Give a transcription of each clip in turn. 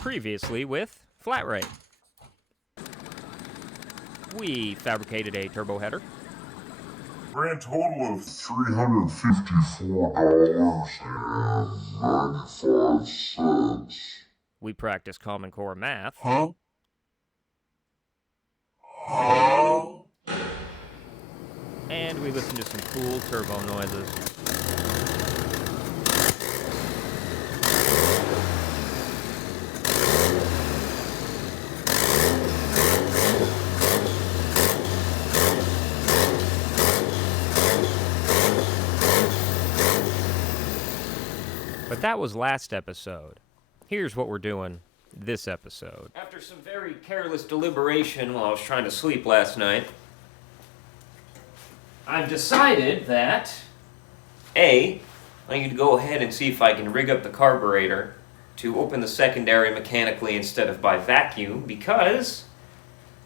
Previously with Flat Rate. We fabricated a turbo header. Grand total of $354.95. We practiced Common Core math. Huh? And we listened to some cool turbo noises. But that was last episode. Here's what we're doing this episode. After some very careless deliberation while I was trying to sleep last night, I've decided that I need to go ahead and see if I can rig up the carburetor to open the secondary mechanically instead of by vacuum, because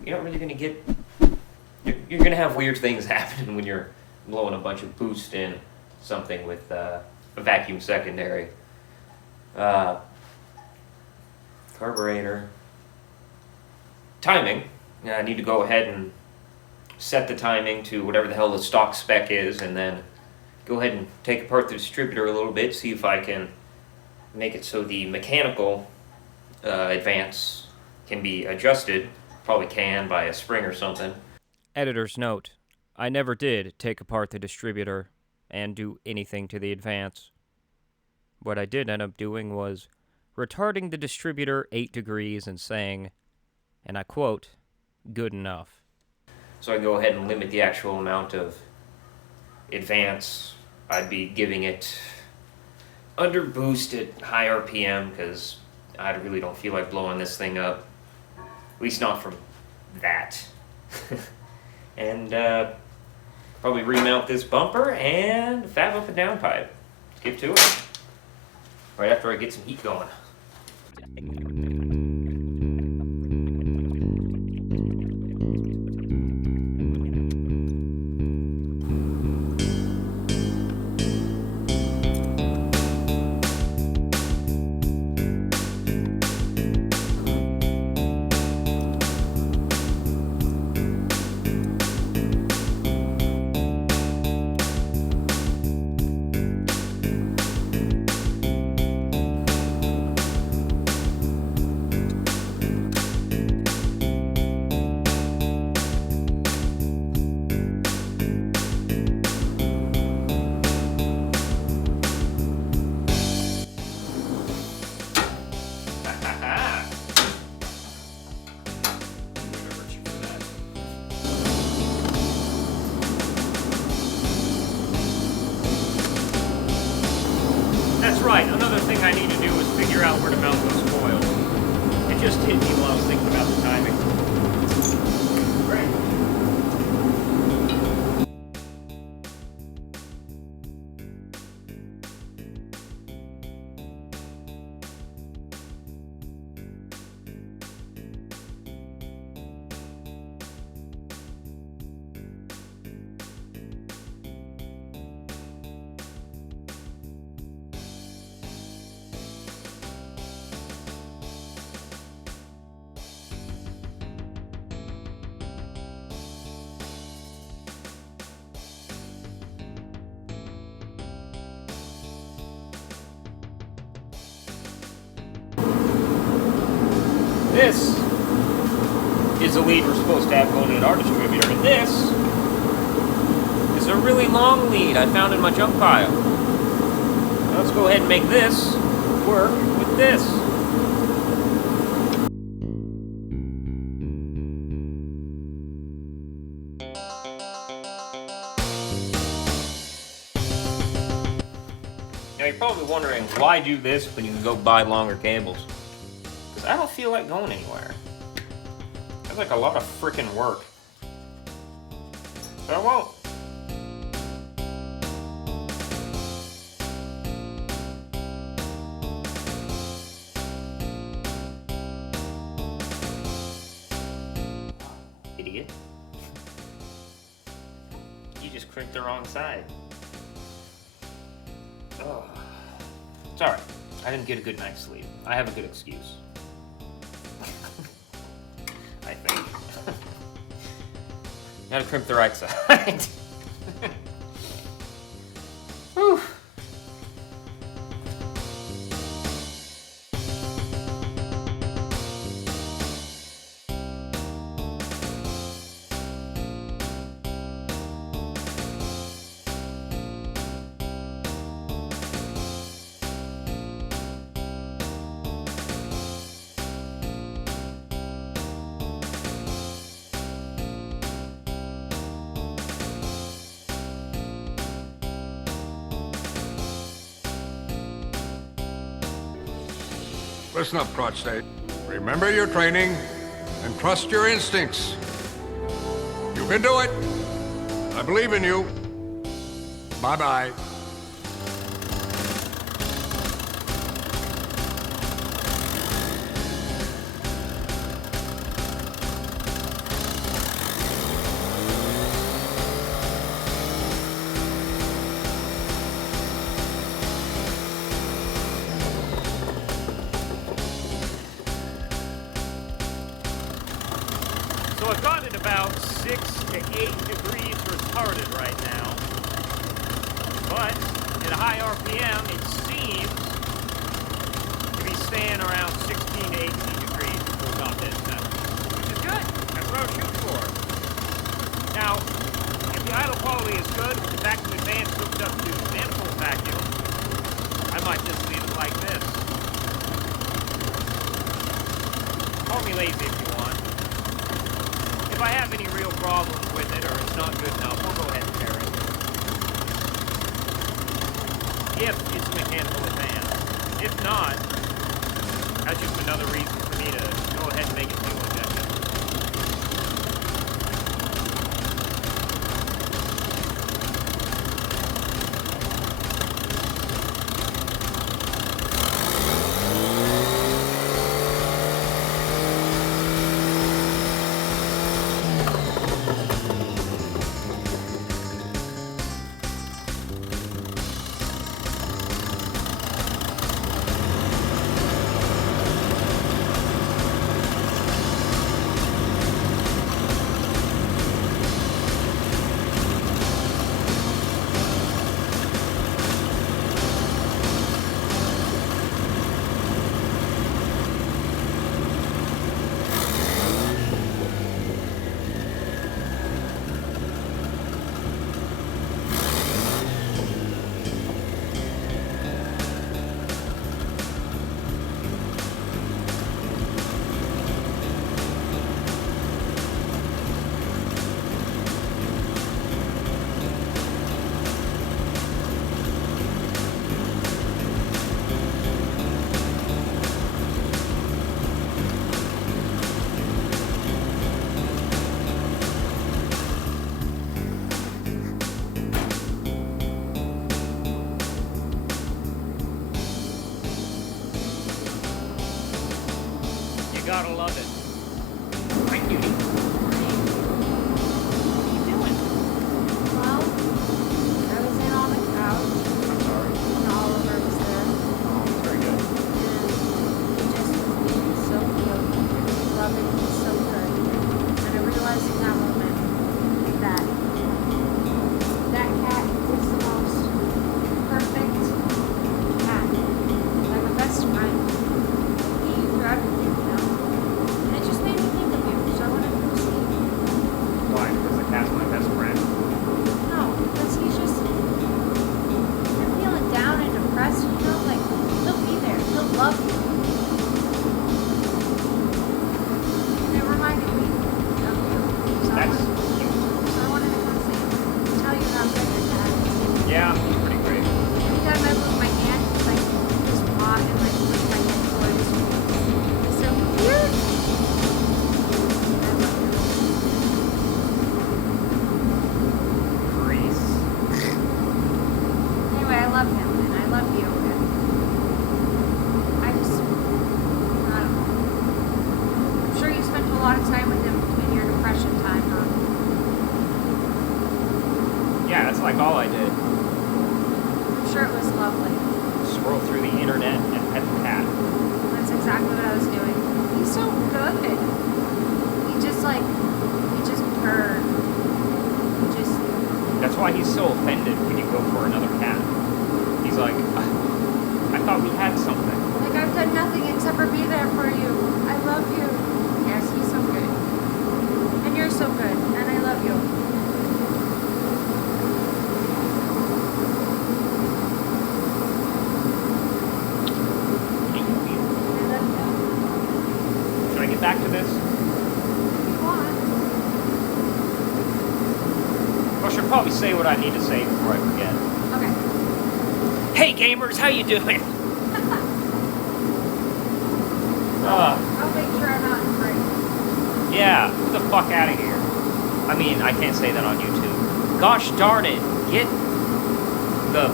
you're not really going to get... You're going to have weird things happen when you're blowing a bunch of boost in something with a vacuum secondary. Carburetor. Timing. I need to go ahead and set the timing to whatever the hell the stock spec is, and then go ahead and take apart the distributor a little bit, see if I can make it so the mechanical advance can be adjusted. Probably can by a spring or something. Editor's note. I never did take apart the distributor and do anything to the advance. What I did end up doing was retarding the distributor 8 degrees and saying, and I quote, good enough. So I go ahead and limit the actual amount of advance I'd be giving it under boost at high RPM, because I really don't feel like blowing this thing up. At least not from that. And probably remount this bumper and fab up a downpipe. Let's get to it. Right after I get some heat going. That's right, another thing I need to do is figure out where to mount those coils. It just hit me while I was thinking about the timing. Great. This is the lead we're supposed to have going in our distributor, and this is a really long lead I found in my junk pile. Now let's go ahead and make this work with this. Now you're probably wondering, why do this when you can go buy longer cables? I don't feel like going anywhere. That's like a lot of frickin' work. So I won't. Idiot. You just crimped the wrong side. Oh. It's alright. I didn't get a good night's sleep. I have a good excuse. Gotta crimp the right side. Whew. Listen up, Crotch State. Remember your training and trust your instincts. You can do it. I believe in you. Bye-bye. So I've got it about 6 to 8 degrees retarded right now. But at a high RPM, it seems to be staying around 16 to 18 degrees before about this time, which is good. That's what I was shooting for. Now, if the idle quality is good, with the vacuum advance hooked up to the manifold vacuum, I might just leave it like this. Call me lazy if you want. If I have any real problems with it or it's not good enough, we'll go ahead and pair it. If it's a mechanical advance. If not, that's just another reason for me to go ahead and make it fuel injection. You gotta love it. Right, Judy? What are you doing? Well, I was in on the couch I'm sorry. and Oliver was there. Oh, very good. And he just was being so cute. Loving him so good. And I realized in that moment that that cat is the most perfect cat. Like a best friend. He grabbed me, you know? And it just made me think of you. So I wanted to go see him. Why? Because the cat's my best friend. No, because he's just, if you're feeling down and depressed, you know, like, he'll be there. He'll love you. And it reminded me of you. So That's I wanted to come see you. Tell you how good your cat is. yeah, he's pretty great. Anytime I move my hand, it's like, just paw and like, push my head towards you. It's so cute. I love you. Grease. Anyway, I love him and I love you and I just, I don't know. I'm sure you spent a lot of time with him in your depression time, huh? Yeah, that's like all I did. I'm sure it was lovely. Scroll through the internet and pet the cat. That's exactly what I was doing. He's so good. He just purred. why he's so offended when you go for another cat. He's like, I thought we had something. Like, I've done nothing except for be there for you. I love you. Yes, he's so good. And you're so good. And I love you. I love you. Should I get back to this? Come on. I should probably say what I need to say before I forget. Okay. Hey gamers, how you doing? I'll make sure I'm not in break. Yeah, get the fuck out of here. I mean, I can't say that on YouTube. Gosh darn it, get the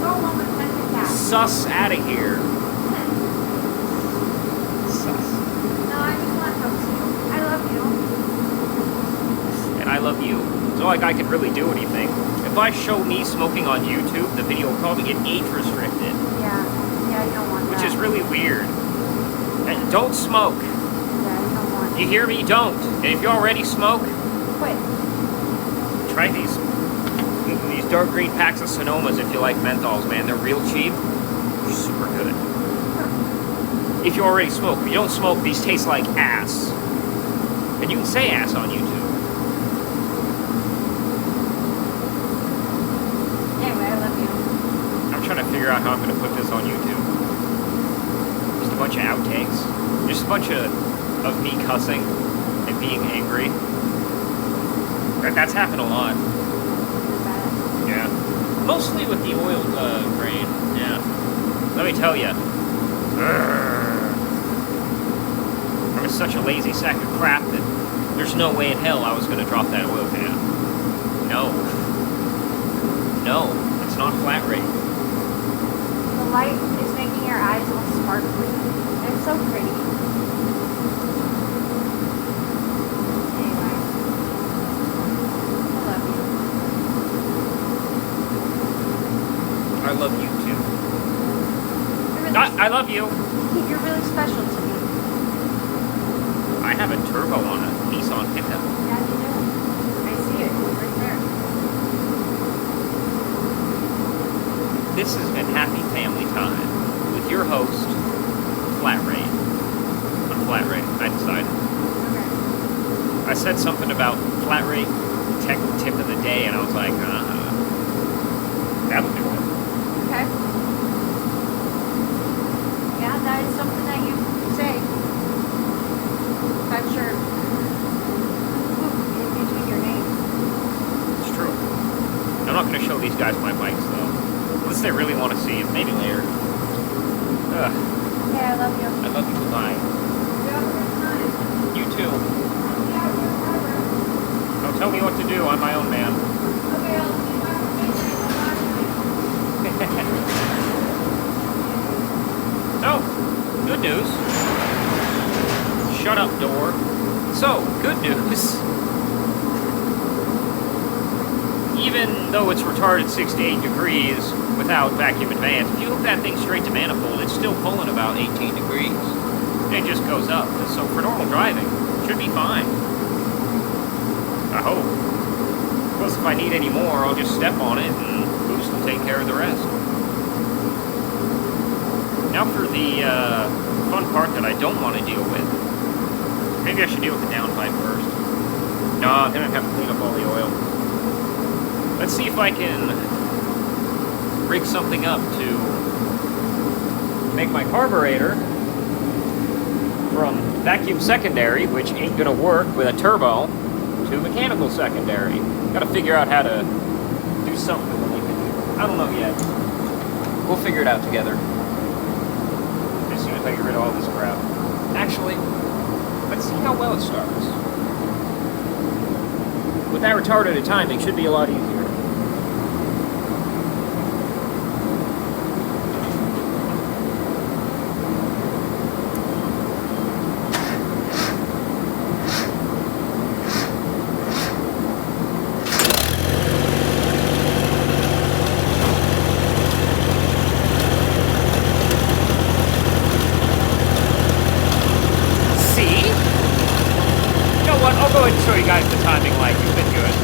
Go home and pet the cat. sus out of here. Sus. No, I just want to help you. I love you. And I love you. It's not like I could really do anything. If I show me smoking on YouTube, the video will probably get age restricted, Yeah, you don't want that. which is really weird. And don't smoke. Yeah, you don't want You hear me? Don't. And if you already smoke, Quit. try these dark green packs of Sonomas if you like menthols, man. They're real cheap. They're super good. If you already smoke. If you don't smoke, these taste like ass. And you can say ass on YouTube. Anyway, I love you. I'm trying to figure out how I'm going to put this on YouTube. Just a bunch of outtakes. Just a bunch of me cussing and being angry. That's happened a lot. Yeah. Mostly with the oil grain. Yeah. Let me tell you. I was such a lazy sack of crap that there's no way in hell I was going to drop that oil can. No. No. It's not flat rate. The light is making your eyes all sparkly. It's so pretty. Anyway. I love you. I love you too. You're really, I love you. you're really special to me. I have a turbo on a Nissan pickup. Yeah, you do. I see it right there. This has been Happy Family Time with your host, Flat Rate. On Flat Rate, I decided. Okay. I said something about Flat Rate tech tip of the day, and I was like, that'll do it. Okay. Yeah, that is something that you say. I'm sure. In between your names. It's true. I'm not going to show these guys my bikes, though. Unless they really want to see it. Maybe later. Ugh. Okay, I love you. I love you. Goodbye. You have a good time. You too. Yeah, forever. Don't tell me what to do. I'm my own man. Okay, I'll see you So, good news. Shut up, door. So, good news. Even though it's retarded 6 to 8 degrees without vacuum advance, if you hook that thing straight to manifold, it's still pulling about 18 degrees. And it just goes up. So for normal driving, it should be fine. I hope. Plus, if I need any more, I'll just step on it and boost will take care of the rest. Now for the fun part that I don't want to deal with. Maybe I should deal with the downpipe first. No, I'm going to have to clean up all the oil. Let's see if I can rig something up to make my carburetor from vacuum secondary, which ain't going to work with a turbo, to mechanical secondary. Got to figure out how to do something to make it. I don't know yet. We'll figure it out together. As soon as I get rid of all this crap. Actually, let's see how well it starts. With that retarded timing, should be a lot easier. I'll go ahead and show you guys the timing like you've been good.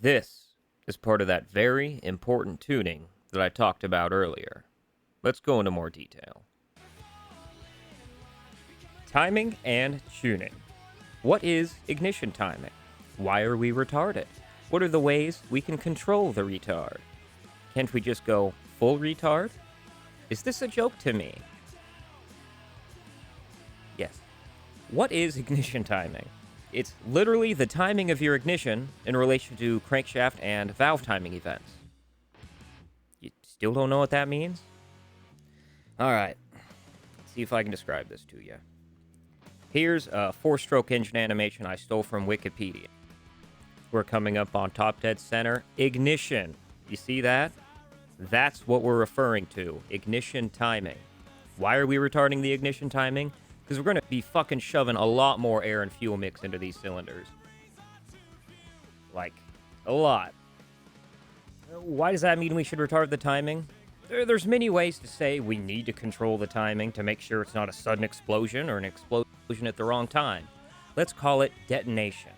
This is part of that very important tuning that I talked about earlier. Let's go into more detail. Timing and tuning. What is ignition timing? Why are we retarded? What are the ways we can control the retard? Can't we just go full retard? Is this a joke to me? Yes. What is ignition timing? It's literally the timing of your ignition in relation to crankshaft and valve timing events. You still don't know what that means? Alright, let's see if I can describe this to you. Here's a 4-stroke engine animation I stole from Wikipedia. We're coming up on top dead center. Ignition. You see that? That's what we're referring to. Ignition timing. Why are we retarding the ignition timing? Because we're going to be fucking shoving a lot more air and fuel mix into these cylinders. Like, a lot. Why does that mean we should retard the timing? There's many ways to say we need to control the timing to make sure it's not a sudden explosion or an explosion at the wrong time. Let's call it detonation.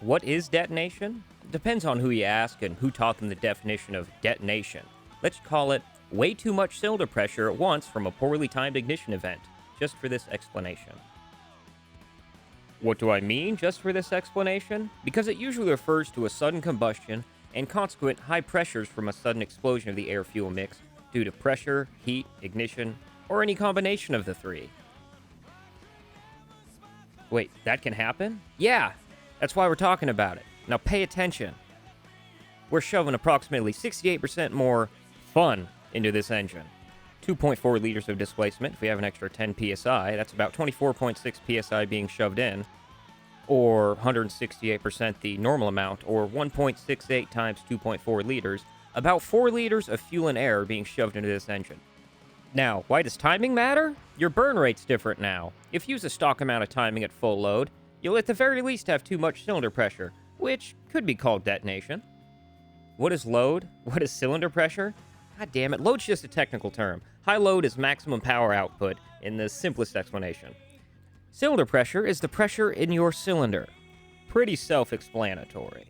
What is detonation? Depends on who you ask and who taught them the definition of detonation. Let's call it way too much cylinder pressure at once from a poorly timed ignition event, just for this explanation. What do I mean, just for this explanation? Because it usually refers to a sudden combustion and consequent high pressures from a sudden explosion of the air-fuel mix due to pressure, heat, ignition, or any combination of the three. Wait, that can happen? Yeah, that's why we're talking about it. Now pay attention. We're shoving approximately 68% more fun into this engine. 2.4 liters of displacement. If we have an extra 10 psi, that's about 24.6 psi being shoved in, or 168% the normal amount, or 1.68 times 2.4 liters, about 4 liters of fuel and air being shoved into this engine. Now, why does timing matter? Your burn rate's different now. If you use a stock amount of timing at full load, you'll at the very least have too much cylinder pressure, which could be called detonation. What is load? What is cylinder pressure? God damn it, load's just a technical term. High load is maximum power output in the simplest explanation. Cylinder pressure is the pressure in your cylinder. Pretty self-explanatory.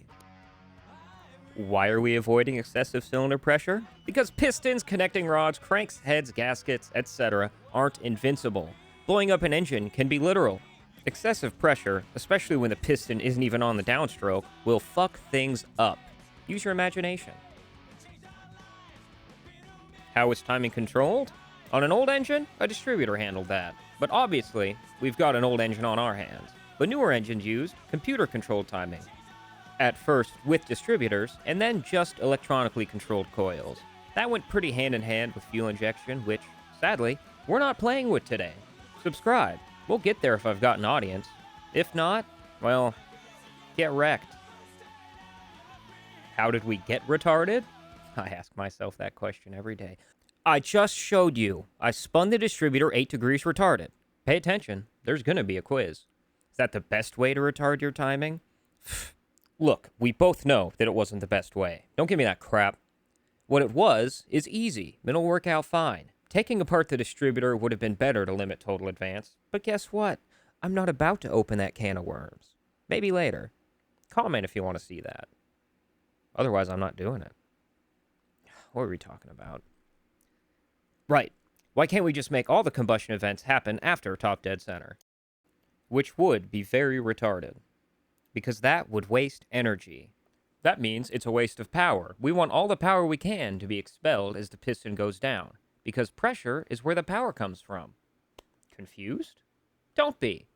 Why are we avoiding excessive cylinder pressure? Because pistons, connecting rods, cranks, heads, gaskets, etc. aren't invincible. Blowing up an engine can be literal. Excessive pressure, especially when the piston isn't even on the downstroke, will fuck things up. Use your imagination. How is timing controlled? On an old engine, a distributor handled that. But obviously, we've got an old engine on our hands. But newer engines used computer-controlled timing. At first with distributors, and then just electronically controlled coils. That went pretty hand-in-hand with fuel injection, which, sadly, we're not playing with today. Subscribe. We'll get there if I've got an audience. If not, well, get wrecked. How did we get retarded? I ask myself that question every day. I just showed you. I spun the distributor 8 degrees retarded. Pay attention. There's gonna be a quiz. Is that the best way to retard your timing? Look, we both know that it wasn't the best way. Don't give me that crap. What it was is easy. It'll work out fine. Taking apart the distributor would have been better to limit total advance. But guess what? I'm not about to open that can of worms. Maybe later. Comment if you want to see that. Otherwise, I'm not doing it. What are we talking about? Right. Why can't we just make all the combustion events happen after top dead center? Which would be very retarded. Because that would waste energy. That means it's a waste of power. We want all the power we can to be expelled as the piston goes down. Because pressure is where the power comes from. Confused? Don't be.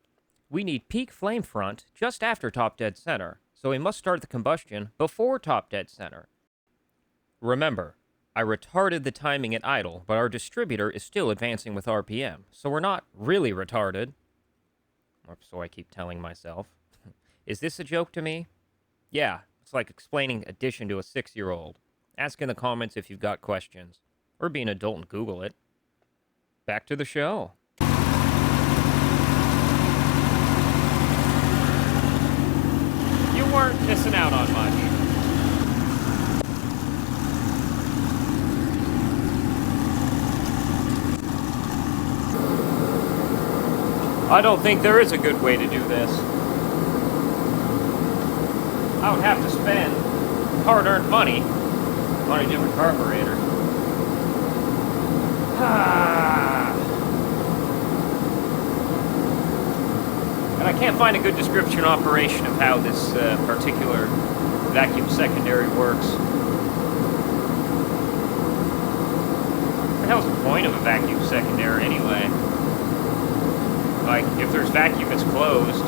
We need peak flame front just after top dead center, so we must start the combustion before top dead center. Remember, I retarded the timing at idle, but our distributor is still advancing with RPM, so we're not really retarded. Or so I keep telling myself. Is this a joke to me? Yeah, it's like explaining addition to a 6-year-old. Ask in the comments if you've got questions. Or be an adult and Google it. Back to the show. I don't think there is a good way to do this. I would have to spend hard-earned money on a different carburetor. And I can't find a good description and operation of how this particular vacuum secondary works. What the hell's the point of a vacuum secondary anyway? Like, if there's vacuum, it's closed.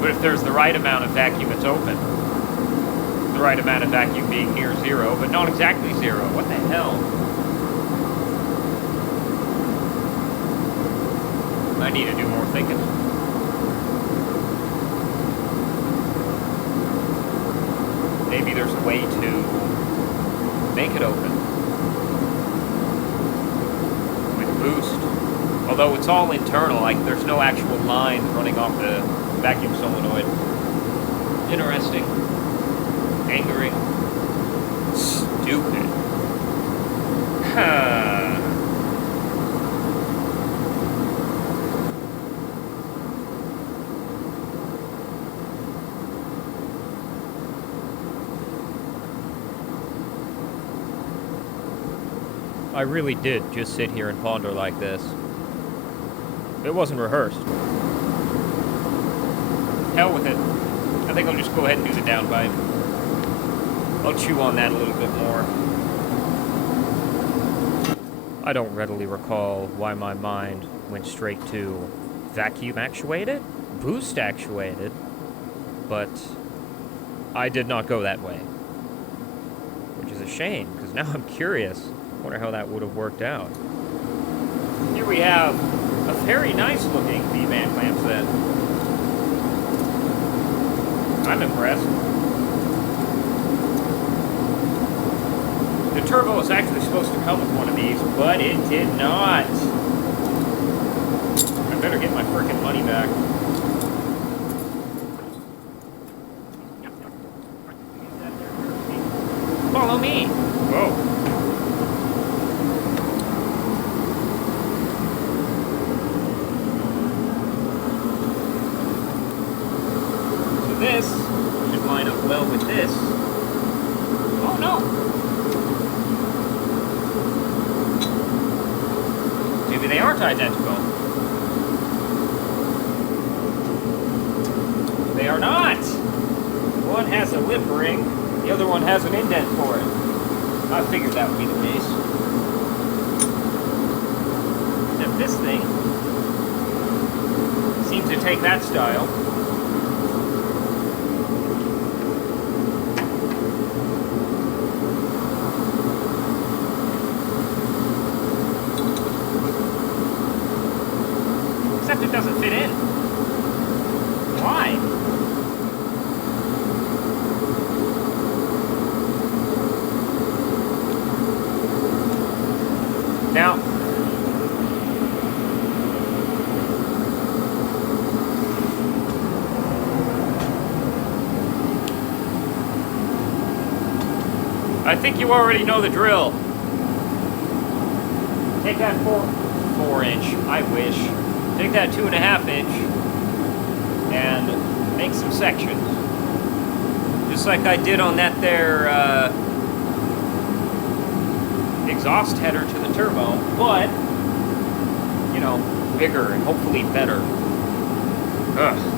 But if there's the right amount of vacuum, it's open. The right amount of vacuum being near zero, but not exactly zero. What the hell? I need to do more thinking. Maybe there's a way to make it open with boost. Although it's all internal, like there's no actual line running off the vacuum solenoid. Interesting. Angering. Stupid. I really did just sit here and ponder like this. It wasn't rehearsed. Hell with it. I think I'll just go ahead and do the downpipe. I'll chew on that a little bit more. I don't readily recall why my mind went straight to vacuum actuated, boost actuated, but I did not go that way. Which is a shame, because now I'm curious. I wonder how that would have worked out. Here we have a very nice looking V-band clamp set. I'm impressed. The turbo was actually supposed to come with one of these, but it did not. I better get my frickin' money back. Follow me. Whoa. This should line up well with this. Oh no! Maybe they aren't identical. They are not! One has a lip ring, the other one has an indent for it. I figured that would be the case. Except this thing seems to take that style. Except it doesn't fit in. Why? Now, I think you already know the drill. Take that 4 inch, I wish. Take that 2.5 inch and make some sections. Just like I did on that there exhaust header to the turbo, but, you know, bigger and hopefully better. Ugh.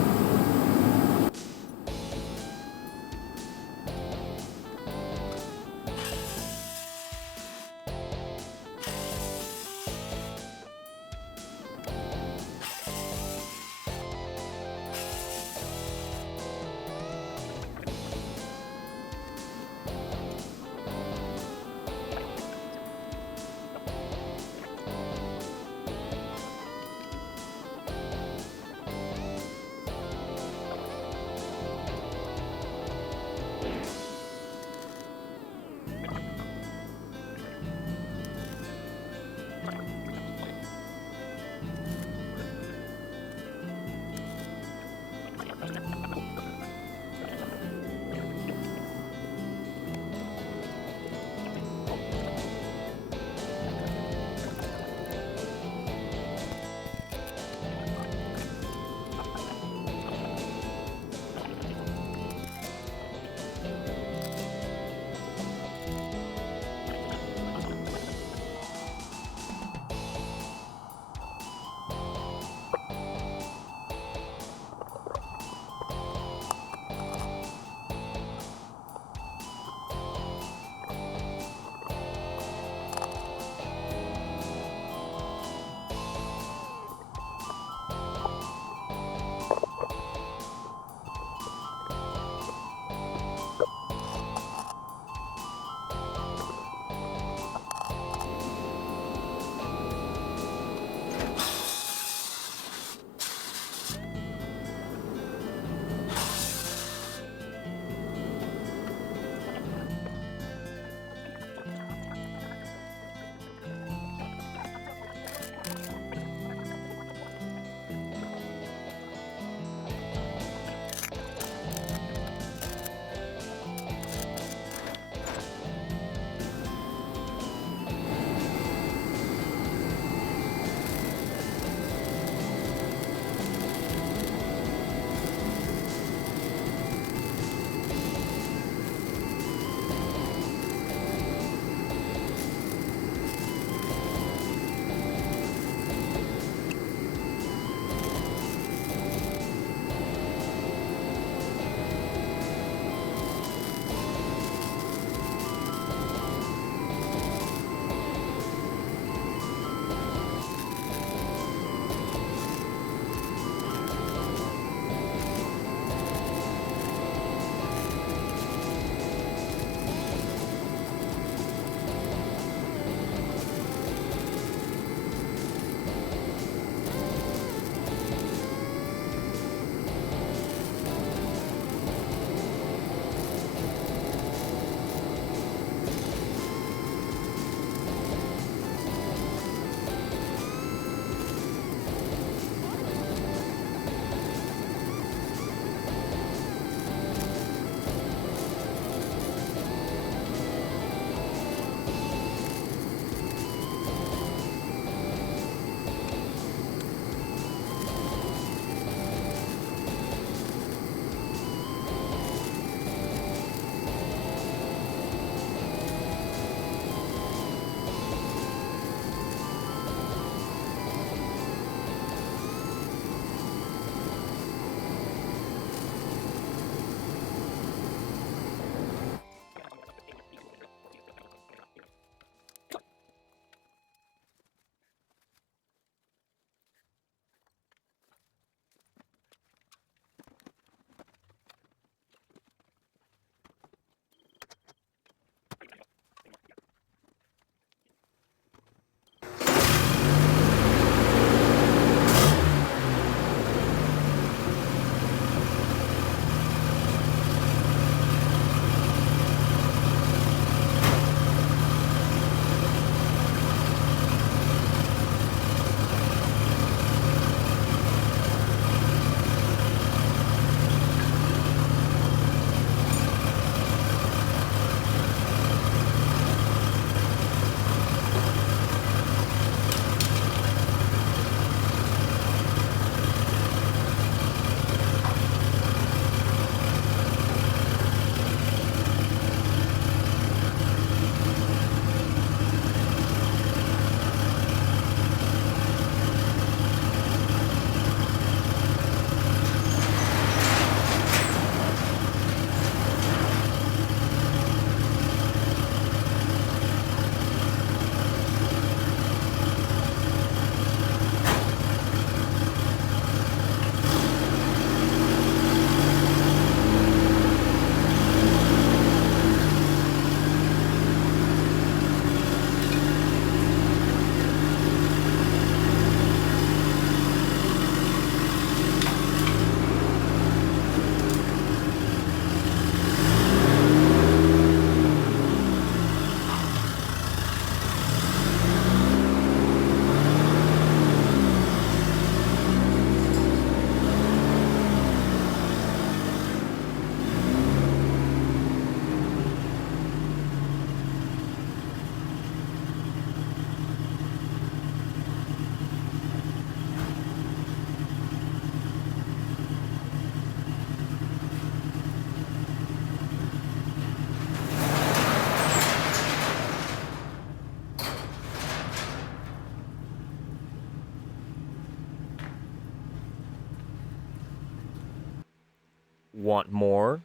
Want more?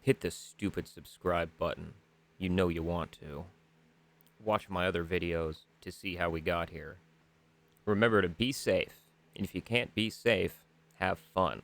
Hit the stupid subscribe button. You know you want to. Watch my other videos to see how we got here. Remember to be safe, and if you can't be safe, have fun.